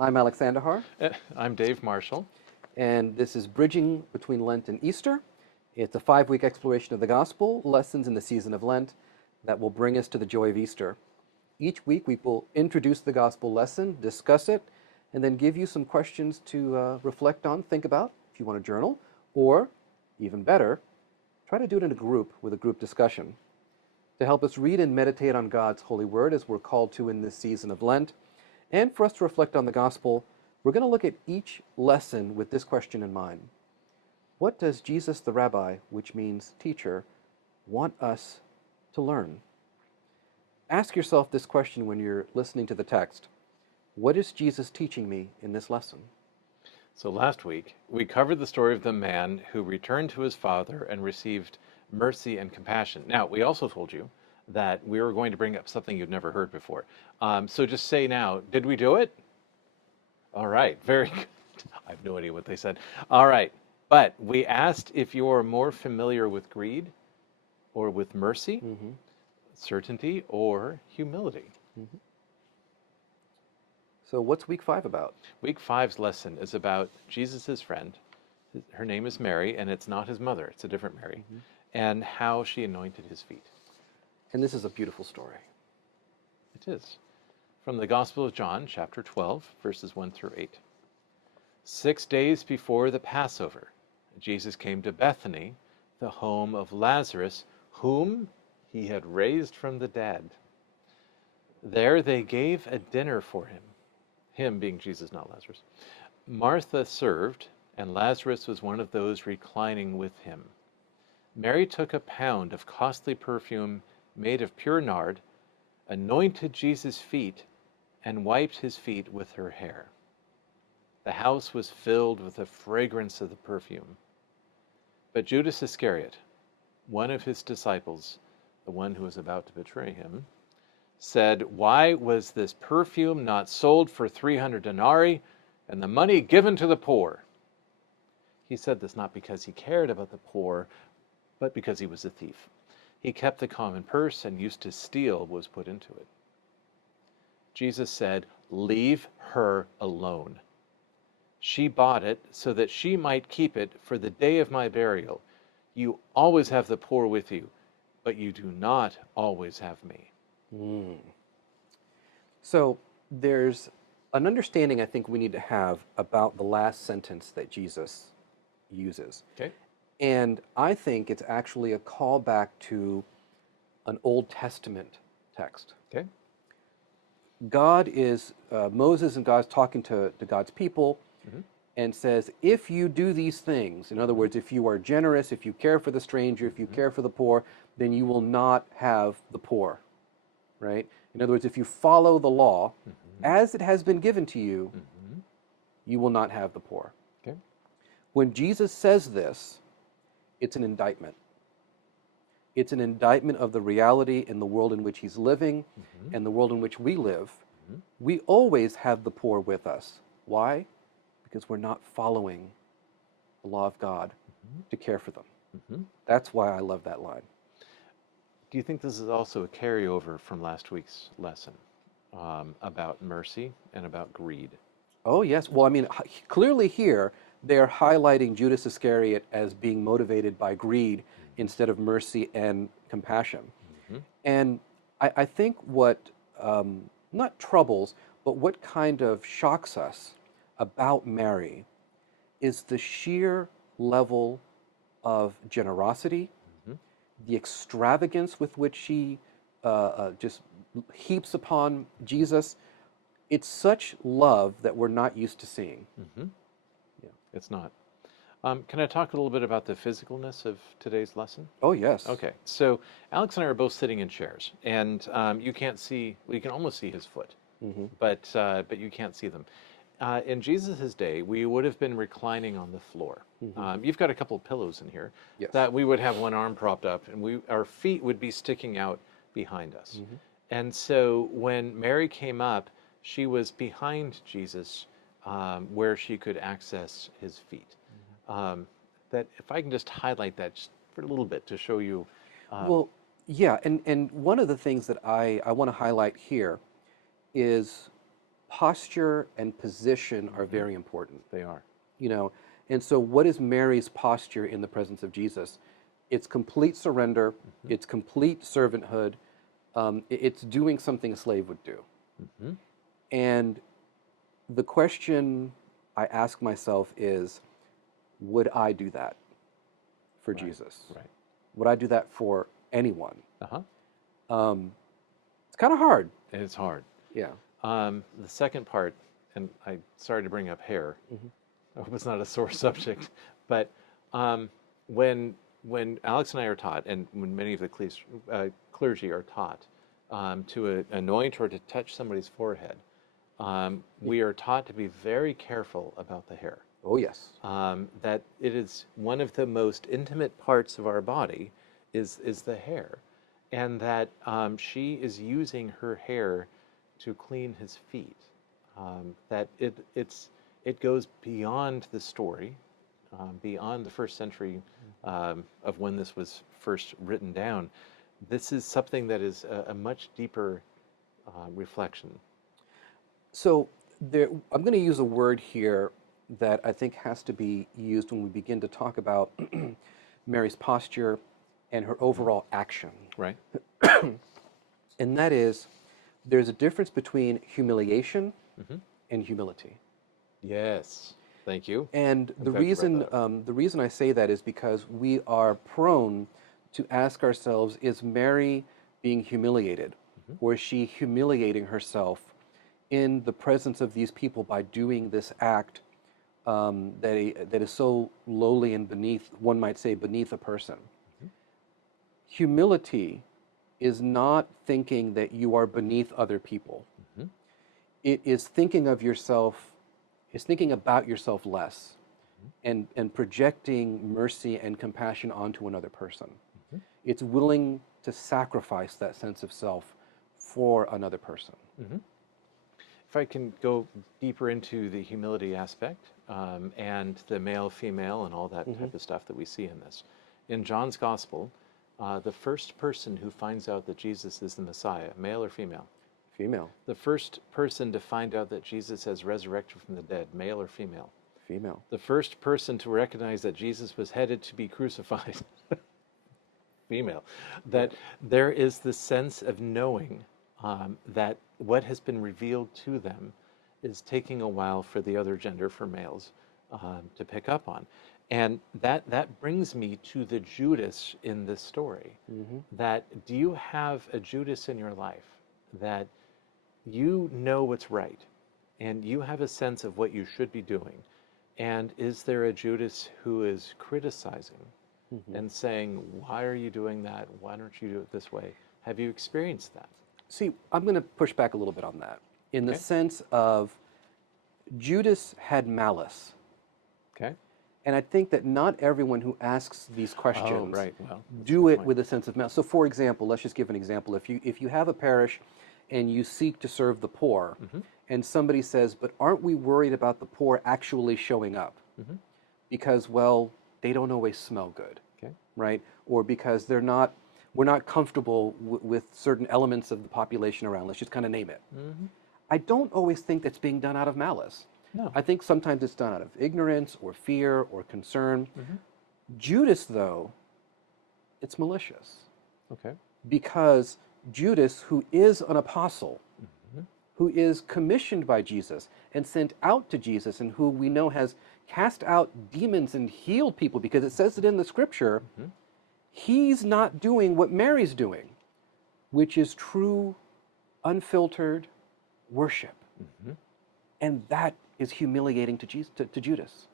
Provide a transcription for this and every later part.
I'm Alexander Har, I'm Dave Marshall. and this is Bridging Between Lent and Easter. It's a 5-week exploration of the Gospel, lessons in the season of Lent that will bring us to the joy of Easter. Each week we will introduce the Gospel lesson, discuss it, and then give you some questions to reflect on, think about, if you want to journal, or, even better, try to do it in a group with a group discussion. To help us read and meditate on God's holy word as we're called to in this season of Lent, and for us to reflect on the gospel, we're going to look at each lesson with this question in mind. What does Jesus the Rabbi, which means teacher, want us to learn? Ask yourself this question when you're listening to the text. What is Jesus teaching me in this lesson? So last week, we covered the story of the man who returned to his father and received mercy and compassion. Now, we also told you that we were going to bring up something you've never heard before. So just say now, did we do it? All right, very good. I have no idea what they said. All right, but we asked if you're more familiar with greed or with mercy, certainty, or humility. So what's week 5 about? Week 5's lesson is about Jesus' friend. Her name is Mary, and it's not his mother. It's a different Mary. And how she anointed his feet. And this is a beautiful story. It is. From the Gospel of John, chapter 12, verses 1 through 8. 6 days before the Passover, Jesus came to Bethany, the home of Lazarus, whom he had raised from the dead. There they gave a dinner for him being Jesus, not Lazarus. Martha served, and Lazarus was one of those reclining with him. Mary took a pound of costly perfume made of pure nard, anointed Jesus' feet, and wiped his feet with her hair. The house was filled with the fragrance of the perfume. But Judas Iscariot, one of his disciples, the one who was about to betray him, said, "Why was this perfume not sold for 300 denarii and the money given to the poor?" He said this not because he cared about the poor, but because he was a thief. He kept the common purse and used to steal what was put into it. Jesus said, "Leave her alone. She bought it so that she might keep it for the day of my burial. You always have the poor with you, but you do not always have me." So there's an understanding I think we need to have about the last sentence that Jesus uses. Okay. And I think it's actually a callback to an Old Testament text. Okay. Moses and God's talking to God's people and says, if you do these things, in other words, if you are generous, if you care for the stranger, if you care for the poor, then you will not have the poor, right? In other words, if you follow the law as it has been given to you, you will not have the poor. Okay. When Jesus says this, it's an indictment. It's an indictment of the reality in the world in which he's living and the world in which we live. We always have the poor with us. Why? Because we're not following the law of God to care for them. That's why I love that line. Do you think this is also a carryover from last week's lesson about mercy and about greed? Oh, yes. Well, I mean, clearly here, they're highlighting Judas Iscariot as being motivated by greed instead of mercy and compassion. And I think what, not troubles, but what kind of shocks us about Mary is the sheer level of generosity, the extravagance with which she just heaps upon Jesus. It's such love that we're not used to seeing. It's not. Can I talk a little bit about the physicalness of today's lesson? Oh, yes. Okay, so Alex and I are both sitting in chairs, and you can't see, well, you can almost see his foot, but you can't see them. In Jesus' day, we would have been reclining on the floor. You've got a couple of pillows in here that we would have one arm propped up, and our feet would be sticking out behind us. And so when Mary came up, she was behind Jesus, where she could access his feet. That if I can just highlight that just for a little bit to show you. Well, yeah, and one of the things that I want to highlight here is posture and position are very important. They are. You know, and so what is Mary's posture in the presence of Jesus? It's complete surrender, it's complete servanthood, it's doing something a slave would do. Mm-hmm. And the question I ask myself is, would I do that for Jesus? Right. Would I do that for anyone? Uh-huh. It's kind of hard. It's hard. Yeah. The second part, and I sorry to bring up hair. I hope it's not a sore subject, but when Alex and I are taught, and when many of the clergy are taught to anoint or to touch somebody's forehead, we are taught to be very careful about the hair. Oh, yes. That it is one of the most intimate parts of our body is the hair, and that she is using her hair to clean his feet. That it goes beyond the story, beyond the first century of when this was first written down. This is something that is a much deeper reflection. So I'm going to use a word here that I think has to be used when we begin to talk about Mary's posture and her overall action. Right. And that is, there's a difference between humiliation and humility. Yes. Thank you. And I'm glad you brought that up. the reason I say that is because we are prone to ask ourselves, is Mary being humiliated? Or is she humiliating herself in the presence of these people by doing this act that is so lowly and beneath, one might say, beneath a person? Humility is not thinking that you are beneath other people. It is thinking of yourself, is thinking about yourself less and projecting mercy and compassion onto another person. It's willing to sacrifice that sense of self for another person. If I can go deeper into the humility aspect and the male, female, and all that type of stuff that we see in this. In John's Gospel, the first person who finds out that Jesus is the Messiah, male or female? Female. The first person to find out that Jesus has resurrected from the dead, male or female? Female. The first person to recognize that Jesus was headed to be crucified, female. That there is this sense of knowing that what has been revealed to them is taking a while for the other gender, for males, to pick up on. And that brings me to the Judas in this story. That do you have a Judas in your life that you know what's right and you have a sense of what you should be doing? And is there a Judas who is criticizing and saying, why are you doing that? Why don't you do it this way? Have you experienced that? See, I'm going to push back a little bit on that in the sense of Judas had malice. Okay. And I think that not everyone who asks these questions Well, do it with a sense of malice. So, for example, let's just give an example. If you have a parish and you seek to serve the poor, and somebody says, but aren't we worried about the poor actually showing up? Because, well, they don't always smell good, right? Or because we're not comfortable with certain elements of the population around. Let's just kind of name it. I don't always think that's being done out of malice. No. I think sometimes it's done out of ignorance or fear or concern. Judas, though, it's malicious. Okay. Because Judas, who is an apostle, who is commissioned by Jesus and sent out to Jesus, and who we know has cast out demons and healed people, because it says it in the scripture, he's not doing what Mary's doing, which is true, unfiltered worship. And that is humiliating to Judas.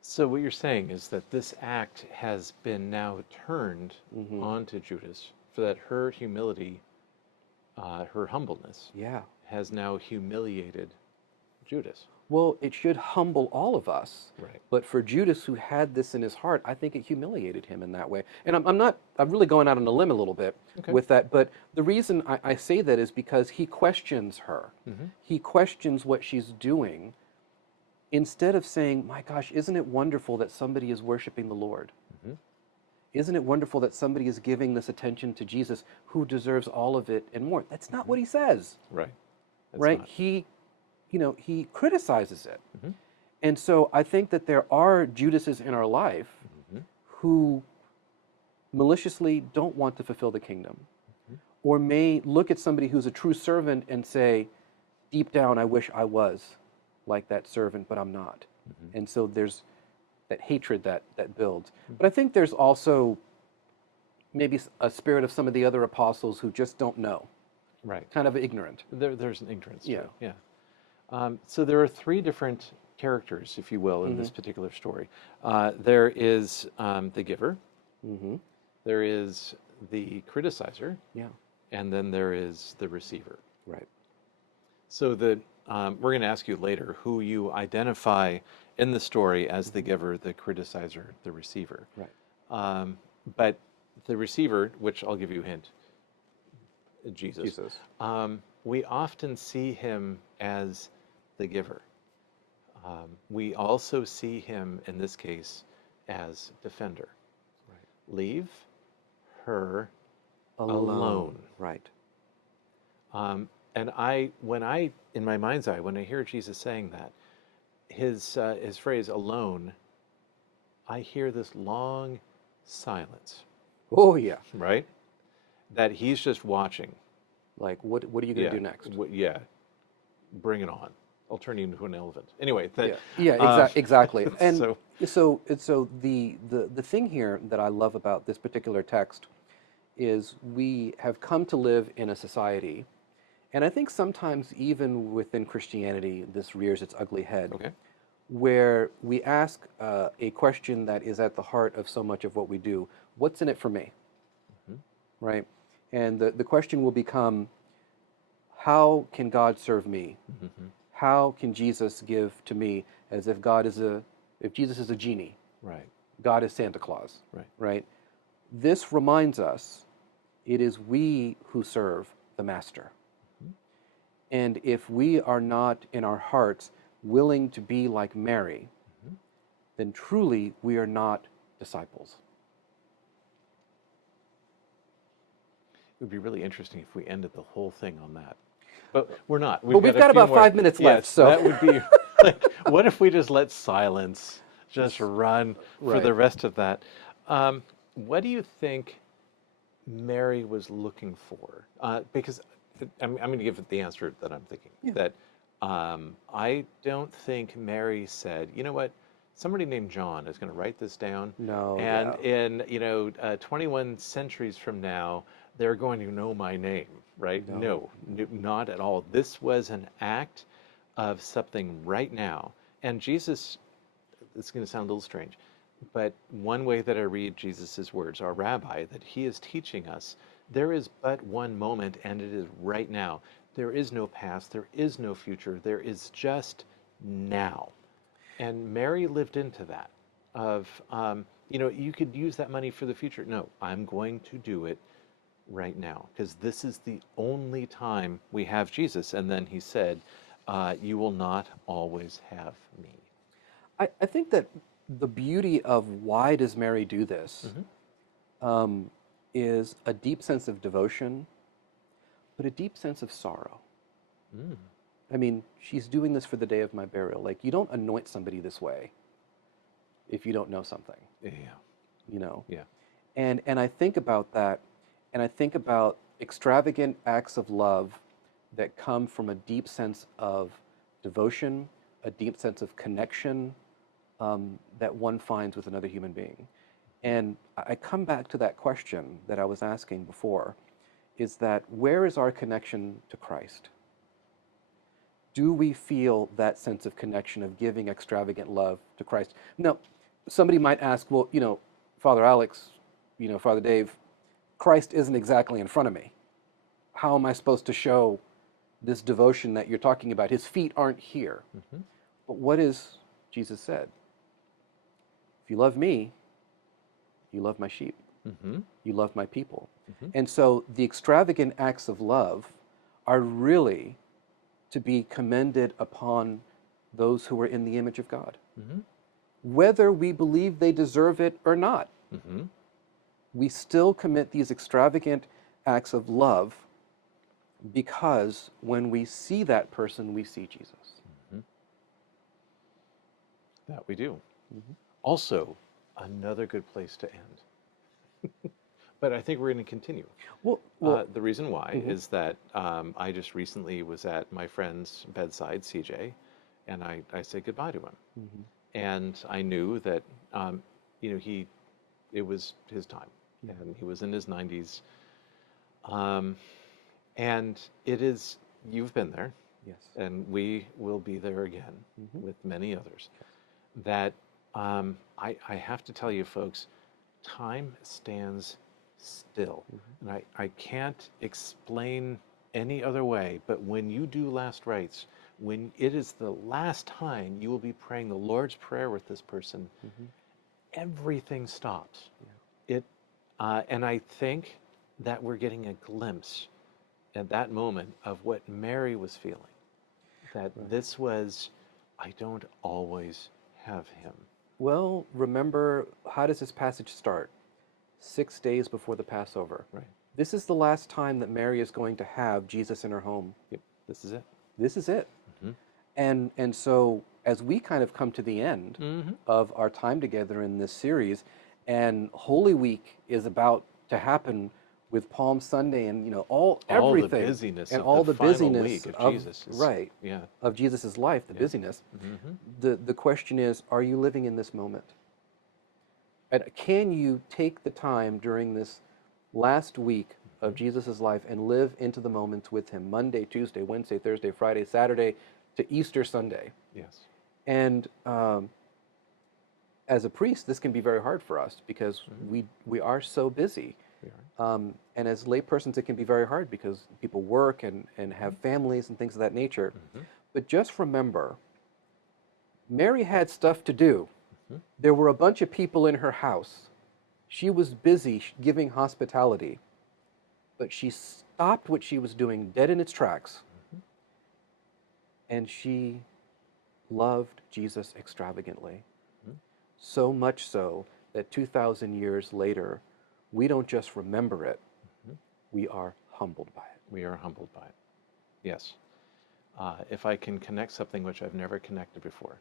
So what you're saying is that this act has been now turned onto Judas, for that her humility, her humbleness, has now humiliated Judas. Well, it should humble all of us. Right. But for Judas, who had this in his heart, I think it humiliated him in that way. And I'm really going out on a limb a little bit with that. But the reason I say that is because he questions her. He questions what she's doing, instead of saying, my gosh, isn't it wonderful that somebody is worshiping the Lord? Isn't it wonderful that somebody is giving this attention to Jesus, who deserves all of it and more? That's not what he says. Right. right? not. He criticizes it. Mm-hmm. And so I think that there are Judases in our life Mm-hmm. who maliciously don't want to fulfill the kingdom, Mm-hmm. or may look at somebody who's a true servant and say, deep down, I wish I was like that servant, but I'm not. Mm-hmm. And so there's that hatred that builds. But I think there's also maybe a spirit of some of the other apostles who just don't know, Right. kind of ignorant. There's an ignorance to Yeah. it. Yeah. So there are three different characters, if you will, in this Mm-hmm. particular story. There is the giver, Mm-hmm. there is the criticizer, Yeah. and then there is the receiver. Right. So we're going to ask you later who you identify in the story as the giver, the criticizer, the receiver. Right. But the receiver, which I'll give you a hint, Jesus. We often see him as the giver. We also see him, in this case, as defender. Right. Leave her Alone. alone. Right. And in my mind's eye, when I hear Jesus saying that, his phrase "alone," I hear this long silence, Oh, yeah. right? That he's just watching. Like, what are you going to do next? Yeah, bring it on. I'll turn you into an elephant. Anyway, Exactly. And so so the thing here that I love about this particular text is we have come to live in a society, and I think sometimes even within Christianity, this rears its ugly head, okay, where we ask a question that is at the heart of so much of what we do: what's in it for me? Mhm. Right? And the question will become, how can God serve me? Mhm. How can Jesus give to me? As if if Jesus is a genie, Right, God is Santa Claus, right, right? This reminds us it is we who serve the Master. Mhm. And if we are not in our hearts willing to be like Mary, Mhm. then truly we are not disciples. It would be really interesting if we ended the whole thing on that. But we're not. But we've a got few about more. 5 minutes left, Yes, so that would be like, what if we just let silence just run for the right. rest of that? What do you think Mary was looking for? Because I'm going to give the answer that I'm thinking. Yeah. That I don't think Mary said, you know what, somebody named John is going to write this down, No, and yeah. in 21 centuries from now, they're going to know my name, right? No. Not at all. This was an act of something right now. And Jesus, it's going to sound a little strange, but one way that I read Jesus' words, our rabbi, that he is teaching us, there is but one moment, and it is right now. There is no past, there is no future, there is just now. And Mary lived into that of, you could use that money for the future. No, I'm going to do it right now, because this is the only time we have Jesus. And then he said, you will not always have me. I think that the beauty of why does Mary do this is a deep sense of devotion, but a deep sense of sorrow. Mm. I mean, she's doing this for the day of my burial. Like, you don't anoint somebody this way if you don't know something, Yeah. you know? Yeah. And I think about that, and I think about extravagant acts of love that come from a deep sense of devotion, a deep sense of connection that one finds with another human being. And I come back to that question that I was asking before, is that where is our connection to Christ? Do we feel that sense of connection of giving extravagant love to Christ? Now, somebody might ask, well, Father Alex, Father Dave, Christ isn't exactly in front of me. How am I supposed to show this devotion that you're talking about? His feet aren't here. Mm-hmm. But what is Jesus said? If you love me, you love my sheep. Mm-hmm. You love my people. Mm-hmm. And so the extravagant acts of love are really to be commended upon those who are in the image of God, Mm-hmm. whether we believe they deserve it or not. Mm-hmm. We still commit these extravagant acts of love because when we see that person, we see Jesus. Mhm. That we do. Mm-hmm. Also, another good place to end. But I think we're going to continue. Well, The reason why mhm. is that I just recently was at my friend's bedside, CJ, and I said goodbye to him. Mm-hmm. And I knew that, it was his time, and he was in his 90s. Um, and you've been there, Yes. and we will be there again Mm-hmm. with many others. That I have to tell you, folks, time stands still. Mm-hmm. And I can't explain any other way, but when you do last rites, when it is the last time you will be praying the Lord's Prayer with this person, Mm-hmm. everything stops. Yeah. And I think that we're getting a glimpse at that moment of what Mary was feeling. That Right. this was, I don't always have him. Well, remember, how does this passage start? 6 days before the Passover. Right. This is the last time that Mary is going to have Jesus in her home. Yep. This is it. This is it. Mm-hmm. And so as we kind of come to the end Mm-hmm. of our time together in this series, and Holy Week is about to happen with Palm Sunday, and All the everything busyness and of all the the final busyness week of of Jesus is- right Yeah. of Jesus's life, the Yeah. busyness. Mm-hmm. The question is, are you living in this moment? And can you take the time during this last week of Jesus' life and live into the moments with him, Monday, Tuesday, Wednesday, Thursday, Friday, Saturday, to Easter Sunday? Yes. And as a priest, this can be very hard for us because we are so busy. We are. And as laypersons, it can be very hard because people work and have families and things of that nature. Mm-hmm. But just remember, Mary had stuff to do. Mhm. There were a bunch of people in her house. She was busy giving hospitality, but she stopped what she was doing dead in its tracks, and she loved Jesus extravagantly. Mhm. So much so that 2,000 years later, we don't just remember it, Mhm. we are humbled by it. We are humbled by it. Yes. If I can connect something which I've never connected before,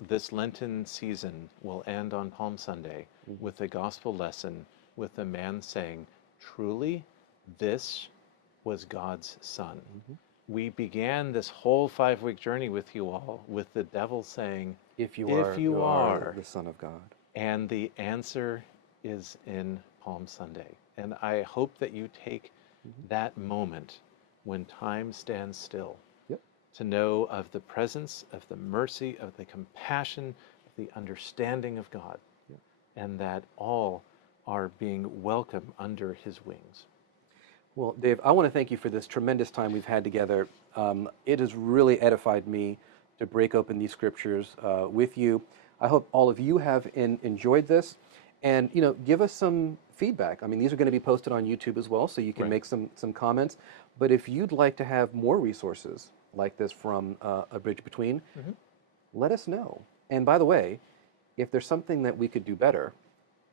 this Lenten season will end on Palm Sunday with a gospel lesson with a man saying, truly, this was God's Son. We began this whole 5-week journey with you all with the devil saying, If you if are, you are, the Son of God. and the answer is in Palm Sunday. And I hope that you take that moment when time stands still Yep. to know of the presence, of the mercy, of the compassion, of the understanding of God, Yep. and that all are being welcome under his wings. Well, Dave, I want to thank you for this tremendous time we've had together. It has really edified me to break open these scriptures with you. I hope all of you have enjoyed this, and give us some feedback. I mean, these are going to be posted on YouTube as well, so you can Right. make some comments. But if you'd like to have more resources like this from A Bridge Between, let us know. And by the way, if there's something that we could do better,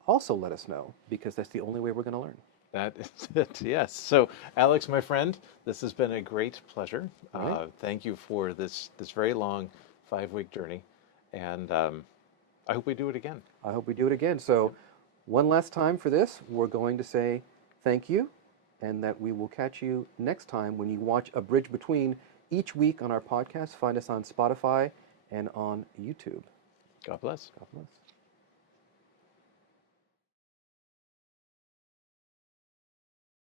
also let us know, because that's the only way we're going to learn. That is it, yes. So, Alex, my friend, this has been a great pleasure. All right. Thank you for this very long 5-week journey, and I hope we do it again. I hope we do it again. So, one last time for this, we're going to say thank you, and that we will catch you next time when you watch A Bridge Between each week on our podcast. Find us on Spotify and on YouTube. God bless. God bless.